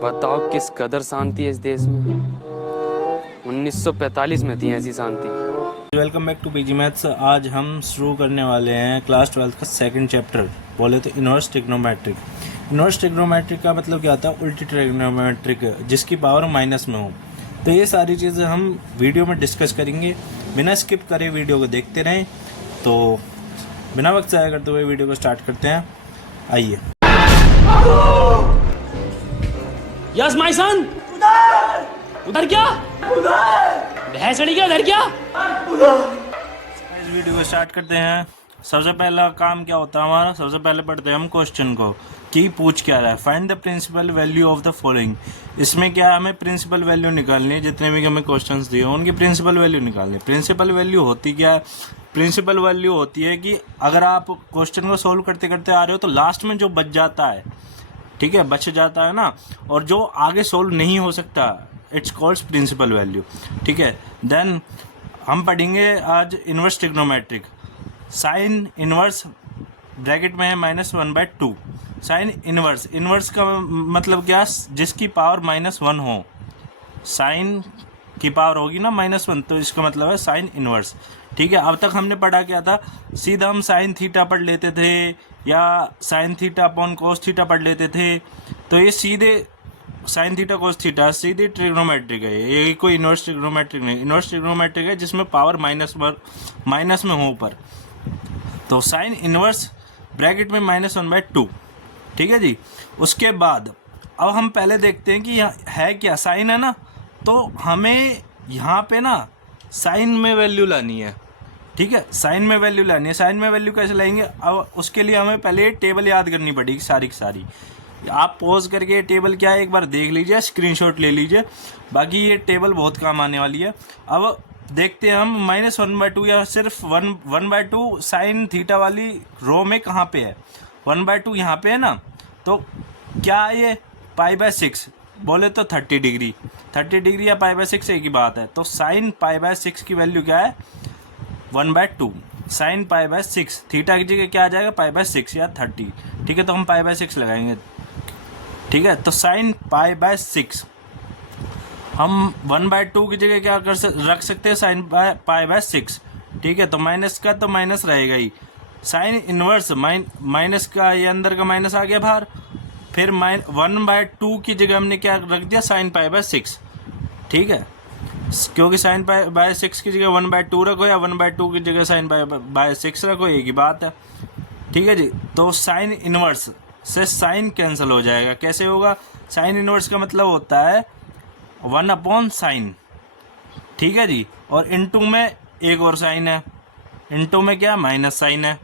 बताओ किस कदर शांति है इस देश में। 1945 में थी ऐसी शांति। Welcome back to PG maths. आज हम शुरू करने वाले हैं क्लास 12 का सेकंड चैप्टर, बोले तो इनवर्स ट्रिग्नोमेट्रिक। इनवर्स ट्रिग्नोमेट्रिक का मतलब क्या होता है? उल्टी ट्रिग्नोमेट्रिक जिसकी पावर माइनस में हो। तो ये सारी चीज़ें हम वीडियो में डिस्कस करेंगे, बिना स्किप करे वीडियो को देखते रहें। तो बिना वक्त ज़ाया करते हुए वीडियो को स्टार्ट करते हैं, आइए। Yes my son. उधर क्या? भैंसड़ी क्या? उधर क्या? इस वीडियो को स्टार्ट करते हैं। सबसे पहला काम क्या होता है हमारा? सबसे पहले पढ़ते हैं हम क्वेश्चन को कि पूछ क्या रहा है। Find the principal value of the following. इसमें क्या हमें प्रिंसिपल वैल्यू निकालनी है। जितने भी हमें क्वेश्चंस दिए उनकी प्रिंसिपल वैल्यू निकालनी है। प्रिंसिपल वैल्यू होती क्या है? प्रिंसिपल वैल्यू होती है कि अगर आप क्वेश्चन को सोल्व करते करते आ रहे हो तो लास्ट में जो बच जाता है, ठीक है, बच जाता है ना, और जो आगे सोल्व नहीं हो सकता, इट्स कॉल्ड प्रिंसिपल वैल्यू। ठीक है, देन हम पढ़ेंगे आज inverse trigonometric. Sine inverse bracket में है -1/2। साइन इनवर्स, इनवर्स का मतलब क्या? जिसकी पावर -1 हो। साइन की पावर होगी ना -1, तो इसका मतलब है साइन इनवर्स। ठीक है, अब तक हमने पढ़ा क्या था? सीधा हम साइन थीटा पढ़ लेते थे या sine theta upon cos theta पढ़ लेते थे। तो ये सीधे साइन थीटा कोस थीटा सीधे ट्रिग्नोमेट्रिक है। ये कोई इनवर्स ट्रिग्नोमेट्रिक नहीं। इनवर्स ट्रिग्नोमेट्रिक है जिसमें पावर माइनस में हो ऊपर। तो साइन इनवर्स ब्रैकेट में -1/2। ठीक है जी। उसके बाद अब हम पहले देखते हैं कि यहाँ है क्या। साइन है ना, तो हमें यहाँ पे ना साइन में वैल्यू लानी है। ठीक है, साइन में वैल्यू लानी है। साइन में वैल्यू कैसे लाएंगे? अब उसके लिए हमें पहले टेबल याद करनी पड़ेगी सारी की सारी। आप पॉज करके टेबल क्या है एक बार देख लीजिए, स्क्रीनशॉट ले लीजिए। बाकी ये टेबल बहुत काम आने वाली है। अब देखते हैं हम -1/2 या सिर्फ 1/2 साइन थीटा वाली रो में कहाँ पे है? 1/2 यहाँ पे है ना, तो क्या ये π/6 बोले तो 30 डिग्री। 30 डिग्री या π/6 एक ही बात है। तो साइन π/6 की वैल्यू क्या है? 1/2। साइन π/6 थीटा की जगह क्या आ जाएगा? π/6 या 30। ठीक है, तो हम π/6 लगाएंगे। ठीक है, तो साइन π/6 हम 1/2 की जगह क्या रख सकते हैं? साइन π/6। ठीक है, तो माइनस का तो माइनस रहेगा ही। साइन इनवर्स माइनस का, ये अंदर का माइनस आ गया बाहर। फिर 1/2 की जगह हमने क्या रख दिया? साइन π/6। ठीक है, क्योंकि साइन π/6 की जगह 1/2 रखो या 1/2 की जगह साइन π/6 रखो, एक ही बात है। ठीक है जी। तो साइन इनवर्स से साइन कैंसिल हो जाएगा। कैसे होगा? साइन इनवर्स का मतलब होता है 1/sin। ठीक है जी। और इनटू में एक और साइन है, इनटू में क्या? माइनस साइन है।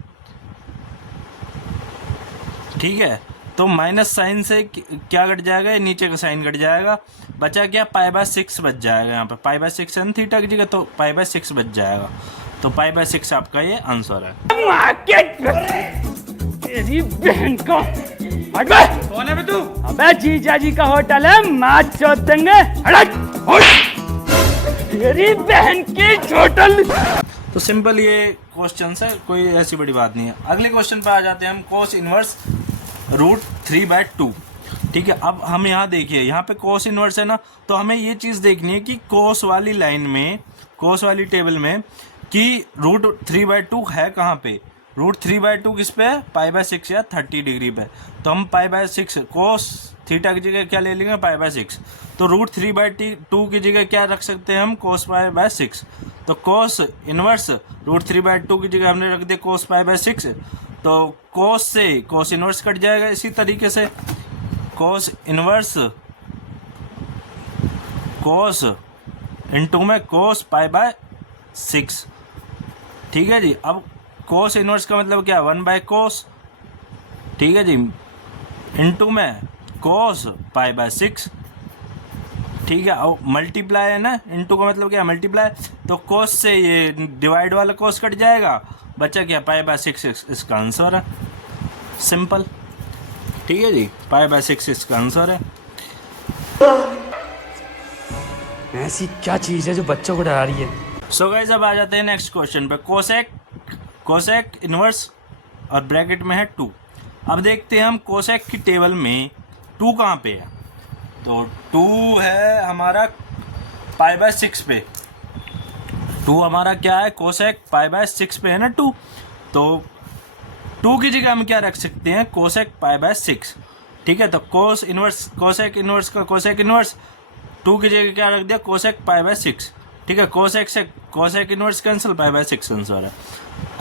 ठीक है, तो माइनस साइन से क्या कट जाएगा? नीचे का साइन कट जाएगा। बचा क्या? π/6 बच जाएगा। यहाँ पे π/6 है थीटा की जगह, तो π/6 बच जाएगा। तो π/6 आपका ये आंसर है। तेरी बहन को हट बे। कौन है बे तू? अबे जीजा जी का होटल है, माच चौथ देंगे। हट तेरी बहन की होटल। तो सिंपल ये क्वेश्चन है, कोई ऐसी बड़ी बात नहीं है। अगले क्वेश्चन पे आ जाते हैं हम। Cos inverse √3/2। ठीक है, अब हम यहाँ देखिए, यहाँ पे कोस इनवर्स है ना, तो हमें ये चीज़ देखनी है कि कोस वाली लाइन में, कोस वाली टेबल में, कि √3/2 है कहाँ पे? √3/2 किस पे है? π/6 या 30 डिग्री पे। तो हम π/6 कोस थीटा की जगह क्या ले लेंगे? π/6। तो √3/2 की जगह क्या रख सकते हैं हम? कोस π/6। तो कोस इनवर्स √3/2 की जगह हमने रख दिया कोस π/6। तो कोस से कोस इनवर्स कट जाएगा। इसी तरीके से कोस इनवर्स कोस इनटू में कोस π/6। ठीक है जी। अब कोस इनवर्स का मतलब क्या? 1/cos। ठीक है जी, इनटू में कोस π/6। ठीक है, अब मल्टीप्लाई है ना, इनटू का मतलब क्या? मल्टीप्लाई। तो कोस से ये डिवाइड वाला कोस कट जाएगा, बचा क्या? π/6 इसका आंसर है। सिंपल। ठीक है जी, π/6 इसका आंसर है। ऐसी क्या चीज है जो बच्चों को डरा रही है? सो गाइस, अब आ जाते हैं नेक्स्ट क्वेश्चन पे। कोसेक इनवर्स और ब्रैकेट में है 2। अब देखते हैं हम कोसेक की टेबल में 2 कहाँ पे है। तो 2 है हमारा पाई बाय 6 पे, 2 हमारा क्या है कोसेक पाई बाय 6 पे है ना 2, तो 2 की जगह हम क्या रख सकते हैं कोसेक पाई बाय 6। ठीक है, तो कोस इनवर्स कोसेक इनवर्स का कोसेक इनवर्स 2 की जगह क्या रख दिया कोसेक पाई बाय 6। ठीक है, कोसेक से cosec inverse cancel, pi by 6 answer है।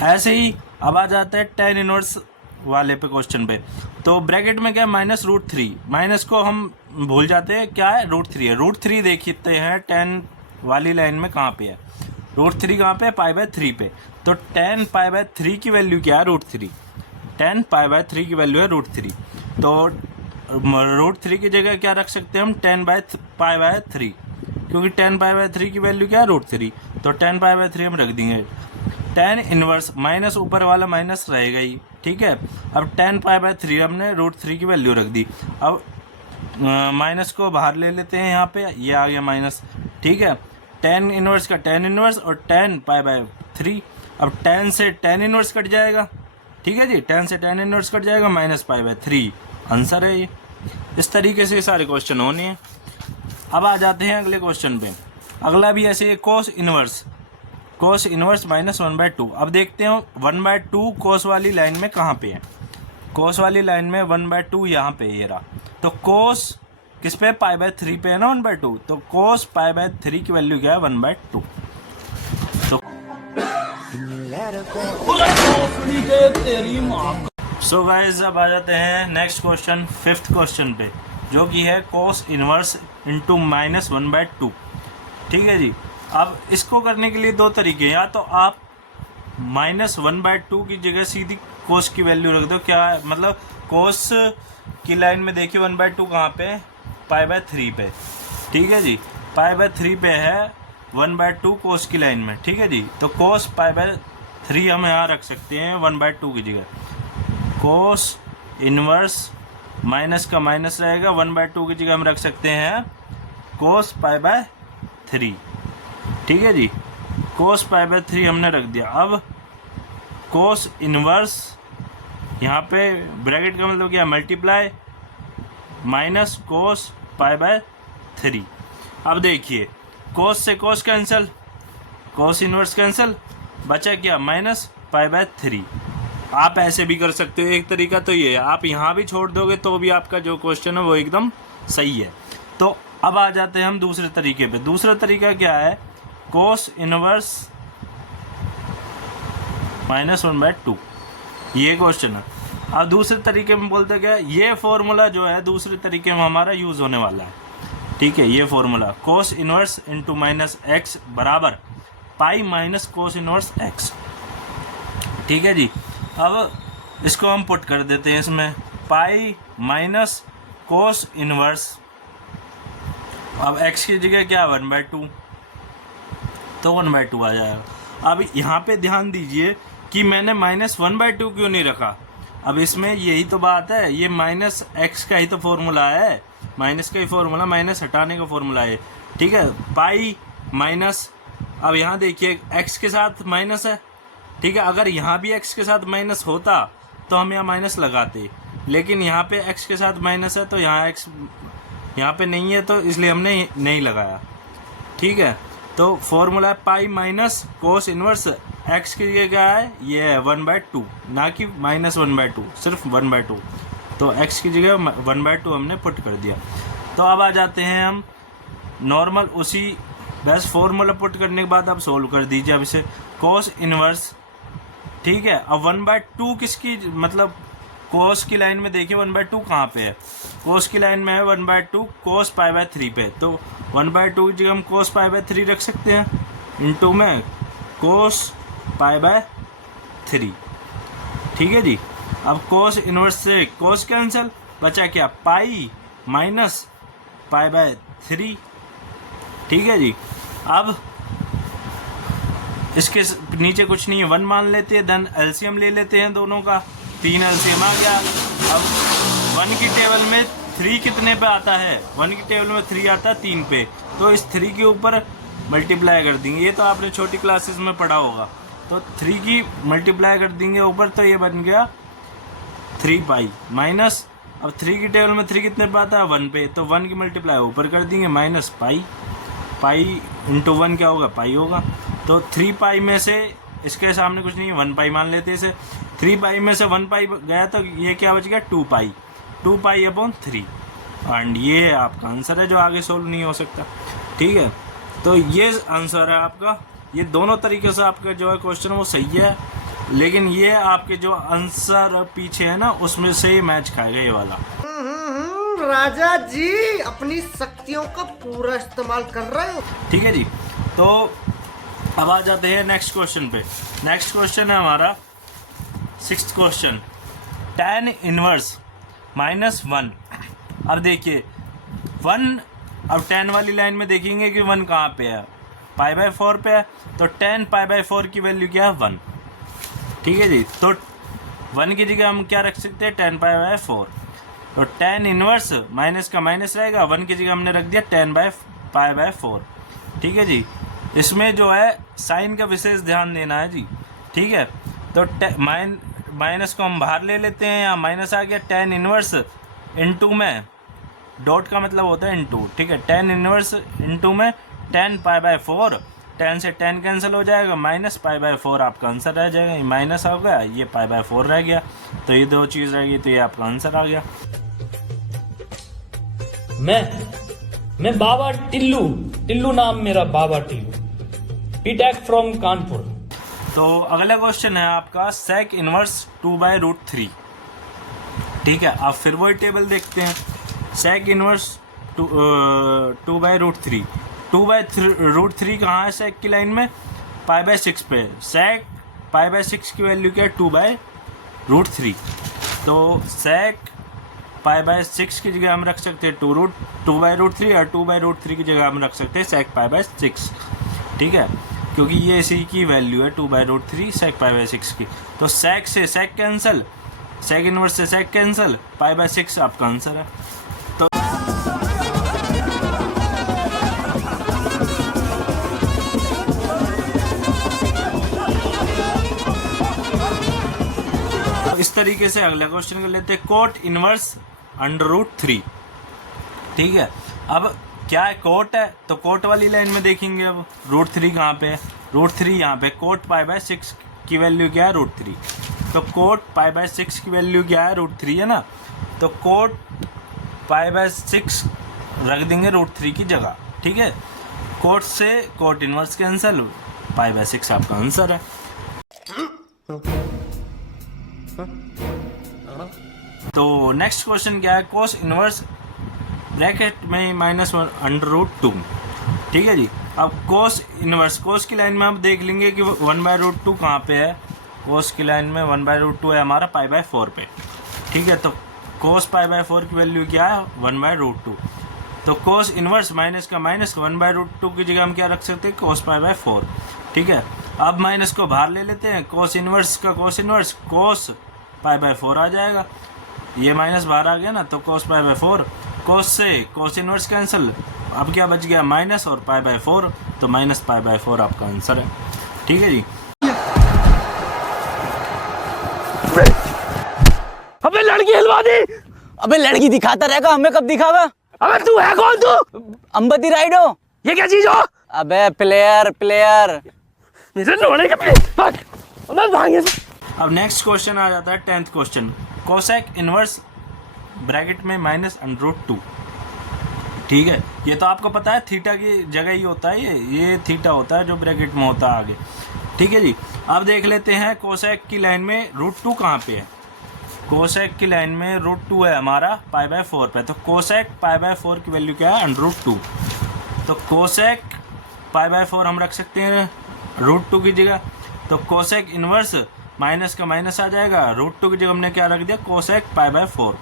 ऐसे ही अब आ जाते हैं टेन इनवर्स वाले पे क्वेश्चन पे। तो ब्रैकेट में क्या है -√3, माइनस को हम भूल जाते हैं क्या है √3 है। √3 देखते हैं 10 वाली लाइन में कहाँ पे है, √3 कहाँ पे है पाई बाय 3 पे। तो 10 पाई बाय 3 की वैल्यू क्या है √3, 10 पाई बाय 3 की वैल्यू है √3। तो √3 की जगह क्या रख सकते हैं हम 10 पाई बाय 3, क्योंकि 10 पाई बाय 3 की वैल्यू क्या है √3, तो 10 पाई बाय 3 हम रख देंगे। 10 इनवर्स माइनस ऊपर वाला माइनस रहेगा ही। ठीक है, अब 10 पाई बाय 3 हमने √3 की वैल्यू रख दी। अब माइनस को बाहर ले लेते हैं, यहाँ पे ये आ गया माइनस। ठीक है, 10 इनवर्स का 10 इनवर्स और 10 पाई बाय 3। अब 10 से 10 इनवर्स कट जाएगा। ठीक है जी, 10 से 10 इनवर्स कट जाएगा, माइनस पाई बाय 3 आंसर है ये। इस तरीके से सारे क्वेश्चन होने हैं। अब आ जाते हैं अगले क्वेश्चन पे। अगला भी ऐसे है कोस इनवर्स -1/2। अब देखते हैं 1/2 कोस वाली लाइन में कहाँ पे है। कोस वाली लाइन में 1/2 यहाँ पे ये रहा। तो कोस किस पे पाई बाय 3 पे है ना 1/2, तो कोस पाई बाय 3 की वैल्यू क्या है 1/2। तो सो गाइस अब आ जाते हैं नेक्स्ट क्वेश्चन, 5th क्वेश्चन पे, जो कि है कोस इनवर्स इंटू -1/2। ठीक है जी, अब इसको करने के लिए दो तरीके हैं। या तो आप -1/2 की जगह सीधी कोस की वैल्यू रख दो। क्या है मतलब कोस की लाइन में देखिए 1/2 कहाँ पे पाई बाय 3 पे। ठीक है जी, पाई बाय 3 पे है 1/2 कोस की लाइन में। ठीक है जी, तो कोस पाई बाय 3 हम यहाँ रख सकते हैं 1/2 की जगह। कोस इनवर्स माइनस का माइनस रहेगा, 1/2 की जगह हम रख सकते हैं कोस पाई बाय 3। ठीक है जी, कोस पाई बाय 3 हमने रख दिया। अब कोस इनवर्स यहाँ पे ब्रैकेट का मतलब क्या multiply minus cos pi by 3। अब देखिए कोस से cos cancel, cos inverse cancel, बचा क्या माइनस पाई बाय 3। आप ऐसे भी कर सकते हो, एक तरीका तो ये है, आप यहाँ भी छोड़ दोगे तो भी आपका जो क्वेश्चन है वो एकदम सही है। तो अब आ जाते हैं हम दूसरे तरीके पे। दूसरा तरीका क्या है कोस इनवर्स -1/2, ये क्वेश्चन है। अब दूसरे तरीके में बोलते क्या है, ये फॉर्मूला जो है दूसरे तरीके में हमारा यूज़ होने वाला है। ठीक है, ये formula cos inverse into -x बराबर pi minus cos inverse x। ठीक है जी, अब इसको हम पुट कर देते हैं इसमें, पाई माइनस कोस इनवर्स, अब x की जगह क्या 1/2, तो 1/2 आ जाएगा। अब यहाँ पे ध्यान दीजिए कि मैंने -1/2 क्यों नहीं रखा। अब इसमें यही तो बात है, ये -x का ही तो फॉर्मूला है, माइनस का ही फॉर्मूला, माइनस हटाने का फॉर्मूला है। ठीक है, पाई माइनस, अब यहाँ देखिए x के साथ माइनस है। ठीक है, अगर यहाँ भी x के साथ माइनस होता तो हम यहाँ माइनस लगाते, लेकिन यहाँ पे x के साथ माइनस है तो यहाँ x यहाँ पे नहीं है, तो इसलिए हमने नहीं लगाया। ठीक है, तो फॉर्मूला है pi minus cos inverse x की जगह क्या है, ये है 1/2, ना कि -1/2, सिर्फ 1/2। तो x की जगह 1/2 हमने पुट कर दिया। तो अब आ जाते हैं हम नॉर्मल उसी बस फॉर्मूला पुट करने के बाद आप सोल्व कर दीजिए अब इसे। कोस इनवर्स, ठीक है, अब 1/2 किसकी मतलब कोस की लाइन में देखिए 1/2 कहाँ पे है, कोस की लाइन में है 1/2 कोस पाई बाय 3 पे। तो 1/2 की जगह हम कोस पाई बाय 3 रख सकते हैं, इनटू में कोस पाई बाय 3। ठीक है जी, अब कोस इनवर्स से कोस कैंसिल, बचा क्या पाई माइनस पाई बाय 3। ठीक है जी, अब इसके नीचे कुछ नहीं है, 1 मान लेते हैं, देन एलसीएम ले लेते हैं दोनों का, 3 एलसीएम आ गया। अब 1 की टेबल में 3 कितने पे आता है, 1 की टेबल में 3 आता है 3 पे, तो इस 3 के ऊपर मल्टीप्लाई कर देंगे। ये तो आपने छोटी क्लासेस में पढ़ा होगा। तो 3 की मल्टीप्लाई कर देंगे ऊपर, तो ये बन गया 3 पाई माइनस, अब 3 की टेबल में 3 कितने पे आता है 1 पे, तो 1 की मल्टीप्लाई ऊपर कर देंगे माइनस पाई, पाई इंटू 1 क्या होगा पाई होगा। तो 3 पाई में से इसके सामने कुछ नहीं है 1 पाई मान लेते इसे, 3 पाई में से 1 पाई गया तो ये क्या बच गया 2 पाई, 2 पाई अपॉन 3। एंड ये आपका आंसर है जो आगे सोल्व नहीं हो सकता। ठीक है, तो ये आंसर है आपका। ये दोनों तरीके से आपका जो है क्वेश्चन वो सही है, लेकिन ये आपके जो आंसर पीछे है ना उसमें से मैच खाएगा ये वाला। राजा जी अपनी शक्तियों का पूरा इस्तेमाल कर रहे हो। ठीक है जी, तो अब आ जाते हैं नेक्स्ट क्वेश्चन पे। नेक्स्ट क्वेश्चन है हमारा 6th क्वेश्चन, tan इनवर्स -1। अब देखिए 1, अब tan वाली लाइन में देखेंगे कि 1 कहाँ पे है, π/4 पे है, तो tan π/4 की वैल्यू क्या है 1। ठीक है जी, तो 1 की जगह हम क्या रख सकते हैं tan π/4, तो tan इनवर्स माइनस का माइनस रहेगा, 1 की जगह हमने रख दिया tan π/4। ठीक है जी, इसमें जो है साइन का विशेष ध्यान देना है जी। ठीक है, तो माइनस को हम बाहर ले लेते हैं, यहाँ माइनस आ गया, tan इनवर्स इनटू में डॉट का मतलब होता है इनटू। ठीक है, tan इनवर्स इनटू में tan π/4, tan से tan कैंसिल हो जाएगा, माइनस π/4 आपका आंसर रह जाएगा। ये माइनस हो गया, ये π/4 रह गया, तो ये दो चीज़ रहेगी, तो ये आपका आंसर आ गया। मैं बाबा टिल्लू नाम मेरा बाबा टिल्लू, बीटेक फ्रॉम कानपुर। तो अगला क्वेश्चन है आपका sec इनवर्स 2/√3। ठीक है, आप फिर वही टेबल देखते हैं, sec इनवर्स 2/√3, 2/√3 कहाँ है sec की लाइन में, π/6 पे। sec π/6 की वैल्यू क्या है 2/√3, तो sec π/6 की जगह हम रख सकते हैं 2/√3 और 2/√3 की जगह हम रख सकते हैं sec π/6। ठीक है, क्योंकि ये इसी की वैल्यू है 2/√3 sec π/6 की, तो sec से sec कैंसिल, sec इनवर्स से sec कैंसिल, π/6 आपका आंसर है। तो इस तरीके से अगला क्वेश्चन कर लेते हैं, कोट इनवर्स √3। ठीक है, अब क्या है कोट है, तो कोट वाली लाइन में देखेंगे। अब √3 कहाँ पे है, √3 यहाँ पे, कोट π/6 की वैल्यू क्या है √3, तो कोट π/6 की वैल्यू क्या है √3 है ना, तो कोट π/6 रख देंगे √3 की जगह। ठीक है, कोट से कोट इनवर्स कैंसिल, π/6 आपका आंसर है। तो नेक्स्ट क्वेश्चन क्या है, कोस इनवर्स ब्रैकेट में -1/√2। ठीक है जी, अब कोस इनवर्स, कोस की लाइन में हम देख लेंगे कि 1/√2 कहाँ पे है, कोस की लाइन में 1/√2 है हमारा π/4 पे। ठीक है, तो कोस π/4 की वैल्यू क्या है 1/√2, तो कोस इनवर्स माइनस का माइनस 1/√2 की जगह हम क्या रख सकते हैं कोस π/4। ठीक है, अब माइनस को बाहर ले लेते हैं, कोस इनवर्स का कोस इनवर्स कोस π/4 आ जाएगा, ये माइनस बाहर आ गया ना, तो कोस π/4, कोस से कोस इनवर्स कैंसिल, अब क्या बच गया माइनस और π/4, तो माइनस π/4 आपका आंसर है। ठीक है जी, अबे लड़की हिलवा दी। अबे लड़की दिखाता रहेगा, हमें कब दिखावा? अबे तू है कौन तू? अंबती राइडो। ये क्या चीज हो? अबे प्लेयर मुझे रोने के भाग, अबे भागे। अब नेक्स्ट क्वेश्चन आ जाता है 10th question, cosec inverse bracket में -√2। ठीक है, ये तो आपको पता है थीटा की जगह ही होता है, ये थीटा होता है जो ब्रैकेट में होता है आगे। ठीक है जी, अब देख लेते हैं कोसेक की लाइन में √2 कहाँ पे है, कोसेक की लाइन में √2 है हमारा π/4 पे, तो कोसेक π/4 की वैल्यू क्या है √2, तो कोसेक π/4 हम रख सकते हैं √2 की जगह, तो कोसेक इनवर्स माइनस का माइनस आ जाएगा, √2 की जगह हमने क्या रख दिया कोसेक π/4।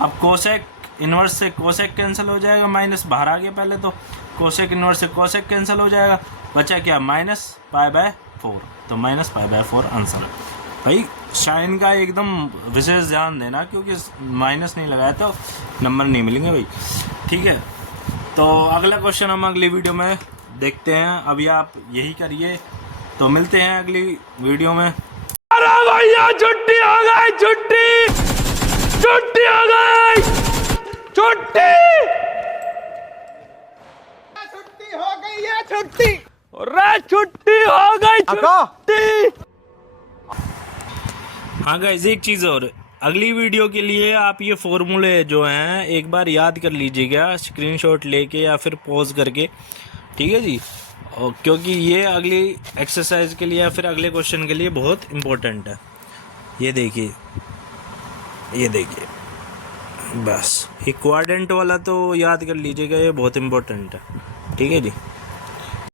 अब कोसेक इनवर्स से कोसेक कैंसिल हो जाएगा, माइनस बाहर आ गया पहले, तो कोसेक इनवर्स से कोसेक कैंसिल हो जाएगा, बचा क्या -π/4, तो -π/4 आंसर है। भाई साइन का एकदम विशेष ध्यान देना, क्योंकि माइनस नहीं लगाया तो नंबर नहीं मिलेंगे भाई। ठीक है, तो अगला क्वेश्चन हम अगली वीडियो में देखते हैं, अभी आप यही करिए, तो मिलते हैं अगली वीडियो में। अरे भैया छुट्टी हो गई, छुट्टी छुट्टी हो गई, छुट्टी हो गई है, छुट्टी छुट्टी हो गई, छुट्टी। हाँ गाइस, एक चीज़ और, अगली वीडियो के लिए आप ये फॉर्मूले जो हैं एक बार याद कर लीजिएगा, स्क्रीनशॉट लेके या फिर पॉज करके, ठीक है जी। और क्योंकि ये अगली एक्सरसाइज के लिए या फिर अगले क्वेश्चन के लिए बहुत इम्पोर्टेंट है। ये देखिए, ये देखिए, बस ये क्वाड्रेंट वाला तो याद कर लीजिएगा, ये बहुत इम्पोर्टेंट है, ठीक है जी।